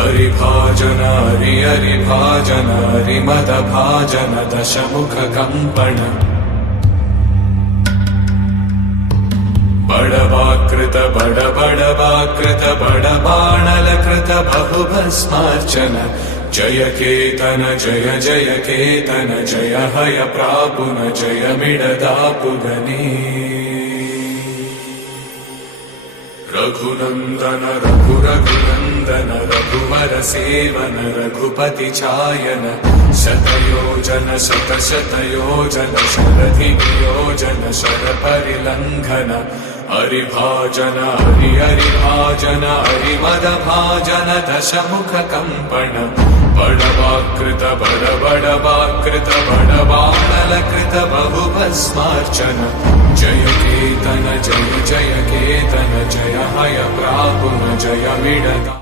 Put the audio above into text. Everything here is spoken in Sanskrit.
हरिभाजन हरि हरिभाजन हरिमदभाजन दशमुख कंपन बड़वाकृत बड़वाकृत बड़बाणलकृत बहुभस्मार्चन जय केतन जय जय केतन जय हय प्रापुन जय मिडदापुगनी रघुनंदन रघुनंदन रघुवर सेवन रघुपति छायन शतयोजन शतशतयोजन शरधि योजन शर परिलंघन हरिभाजन हरि हरिभाजन हरिमदभाजन दशमुख कंपन बड़वाकृत बड़वाकृत बड़बाणलकृत बहुभस्मार्चन जय केतन जय जय केतन जय हय प्रापुन जय मिडदा।